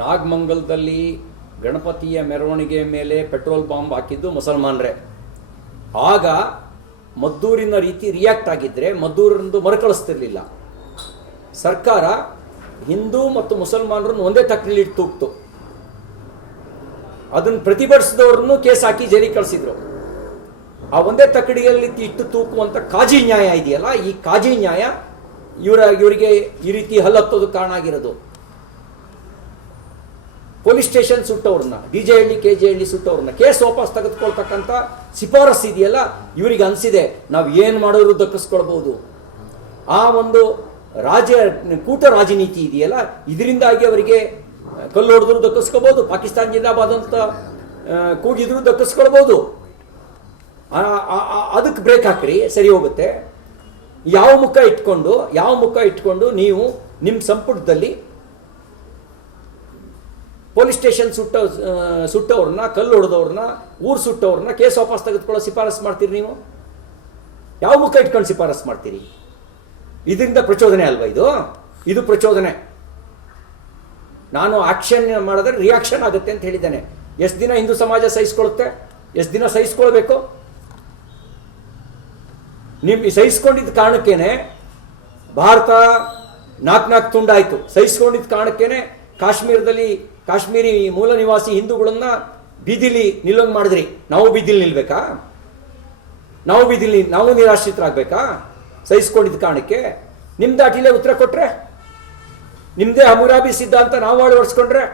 ನಾಗಮಂಗಲದಲ್ಲಿ ಗಣಪತಿಯ ಮೆರವಣಿಗೆ ಮೇಲೆ ಪೆಟ್ರೋಲ್ ಬಾಂಬ್ ಹಾಕಿದ್ದು ಮುಸಲ್ಮಾನರೇ. ಆಗ ಮದ್ದೂರಿನ ರೀತಿ ರಿಯಾಕ್ಟ್ ಆಗಿದ್ದರೆ ಮದ್ದೂರನ್ನು ಮರುಕಳಿಸ್ತಿರ್ಲಿಲ್ಲ. ಸರ್ಕಾರ ಹಿಂದೂ ಮತ್ತು ಮುಸಲ್ಮಾನರನ್ನು ಒಂದೇ ತಕ್ಕಲಿ ತೂಕ್ತು. ಅದನ್ನು ಪ್ರತಿಭಟಿಸಿದವ್ರನ್ನು ಕೇಸ್ ಹಾಕಿ ಜೈಲಿಗೆ ಕಳಿಸಿದ್ರು. ಆ ಒಂದೇ ತಕ್ಕಡಿಯಲ್ಲಿ ಇಟ್ಟು ತೂಕುವಂಥ ಕಾಜಿ ನ್ಯಾಯ ಇದೆಯಲ್ಲ, ಈ ಕಾಜಿ ನ್ಯಾಯ ಇವರಿಗೆ ಈ ರೀತಿ ಹಲ್ಲತ್ತೋದು ಕಾರಣ ಆಗಿರೋದು. ಪೊಲೀಸ್ ಸ್ಟೇಷನ್ ಸುಟ್ಟವ್ರನ್ನ, DJ ಹಳ್ಳಿ KJ ಹಳ್ಳಿ ಸುಟ್ಟವ್ರನ್ನ ಕೇಸ್ ವಾಪಸ್ ತೆಗೆದುಕೊಳ್ತಕ್ಕಂಥ ಶಿಫಾರಸ್ ಇದೆಯಲ್ಲ, ಇವರಿಗೆ ಅನಿಸಿದೆ ನಾವು ಏನು ಮಾಡಿದ್ರು ದಕ್ಕಿಸ್ಕೊಳ್ಬಹುದು. ಆ ಒಂದು ಕೂಟ ರಾಜನೀತಿ ಇದೆಯಲ್ಲ, ಇದರಿಂದಾಗಿ ಅವರಿಗೆ ಕಲ್ಲು ಹೊಡೆದ್ರು ದಕ್ಕಿಸ್ಕೋಬಹುದು, ಪಾಕಿಸ್ತಾನ ಜಿಂದಾಬಾದ್ ಅಂತ ಕೂಗಿದ್ರು ದಕ್ಕಿಸ್ಕೊಳ್ಬಹುದು. ಅದಕ್ಕೆ ಬ್ರೇಕ್ ಹಾಕ್ರಿ, ಸರಿ ಹೋಗುತ್ತೆ. ಯಾವ ಮುಖ ಇಟ್ಕೊಂಡು ನೀವು ನಿಮ್ಮ ಸಂಪುಟದಲ್ಲಿ ಪೊಲೀಸ್ ಸ್ಟೇಷನ್ ಸುಟ್ಟವ್ರನ್ನ, ಕಲ್ಲು ಹೊಡೆದವ್ರನ್ನ, ಊರು ಸುಟ್ಟವ್ರನ್ನ ಕೇಸ್ ವಾಪಸ್ ತೆಗೆದುಕೊಳ್ಳೋ ಶಿಫಾರಸ್ ಮಾಡ್ತೀರಿ? ನೀವು ಯಾವ ಮುಖ ಇಟ್ಕೊಂಡು ಶಿಫಾರಸ್ ಮಾಡ್ತೀರಿ? ಇದರಿಂದ ಪ್ರಚೋದನೆ ಅಲ್ವಾ ಇದು ಪ್ರಚೋದನೆ. ನಾನು ಆಕ್ಷನ್ ಮಾಡಿದ್ರೆ ರಿಯಾಕ್ಷನ್ ಆಗುತ್ತೆ ಅಂತ ಹೇಳಿದ್ದೇನೆ. ಎಷ್ಟು ದಿನ ಹಿಂದೂ ಸಮಾಜ ಸಹಿಸ್ಕೊಳ್ಳುತ್ತೆ? ಎಷ್ಟು ದಿನ ಸಹಿಸ್ಕೊಳ್ಬೇಕು? ನೀವು ಸಹಿಸ್ಕೊಂಡಿದ್ದ ಕಾರಣಕ್ಕೇನೆ ಭಾರತ ನಾಲ್ಕು ತುಂಡಾಯಿತು. ಸಹಿಸ್ಕೊಂಡಿದ್ದ ಕಾರಣಕ್ಕೇನೆ ಕಾಶ್ಮೀರಿ ಮೂಲ ನಿವಾಸಿ ಹಿಂದೂಗಳನ್ನ ಬೀದಿಲಿ ನಿಲ್ಲಂಗೆ ಮಾಡಿದ್ರಿ. ನಾವು ಬೀದಿಲಿ ನಿಲ್ಬೇಕಾ? ನಾವು ನಿರಾಶ್ರಿತರಾಗಬೇಕಾ? ಸಹಿಸ್ಕೊಂಡಿದ್ದ ಕಾರಣಕ್ಕೆ ನಿಮ್ಮ ದಾಟಿಲೇ ಉತ್ತರ ಕೊಟ್ರೆ, ನಿಮ್ಮದೇ ಹಮುರಾಬಿ ಸಿದ್ಧಾಂತ ನಾವು ಅಳವಡಿಸ್ಕೊಂಡ್ರೆ,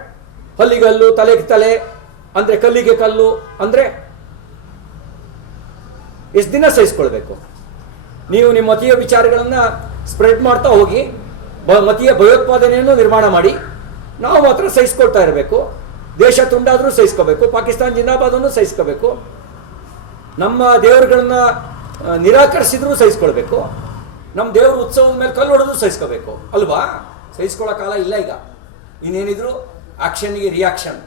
ಹಲ್ಲಿಗಲ್ಲು ತಲೆಗೆ ತಲೆ ಅಂದರೆ ಕಲ್ಲಿಗೆ ಕಲ್ಲು ಅಂದರೆ ಎಷ್ಟು ದಿನ ಸಹಿಸ್ಕೊಳ್ಬೇಕು? ನೀವು ನಿಮ್ಮ ಮತೀಯ ವಿಚಾರಗಳನ್ನು ಸ್ಪ್ರೆಡ್ ಮಾಡ್ತಾ ಹೋಗಿ ಮತೀಯ ಭಯೋತ್ಪಾದನೆಯನ್ನು ನಿರ್ಮಾಣ ಮಾಡಿ, ನಾವು ಮಾತ್ರ ಸಹಿಸ್ಕೊಳ್ತಾ ಇರಬೇಕು. ದೇಶ ತುಂಡಾದರೂ ಸಹಿಸ್ಕೋಬೇಕು, ಪಾಕಿಸ್ತಾನ ಜಿಂದಾಬಾದನ್ನು ಸಹಿಸ್ಕೋಬೇಕು, ನಮ್ಮ ದೇವರುಗಳನ್ನ ನಿರಾಕರಿಸಿದ್ರೂ ಸಹಿಸ್ಕೊಳ್ಬೇಕು, ನಮ್ಮ ದೇವ್ರ ಉತ್ಸವದ ಮೇಲೆ ಕಲ್ಲು ಹೊಡೆದ್ರು ಸಹಿಸ್ಕೋಬೇಕು ಅಲ್ವಾ? ಸಹಿಸ್ಕೊಳ್ಳೋ ಕಾಲ ಇಲ್ಲ ಈಗ. ಇನ್ನೇನಿದ್ರು ಆಕ್ಷನ್ಗೆ ರಿಯಾಕ್ಷನ್.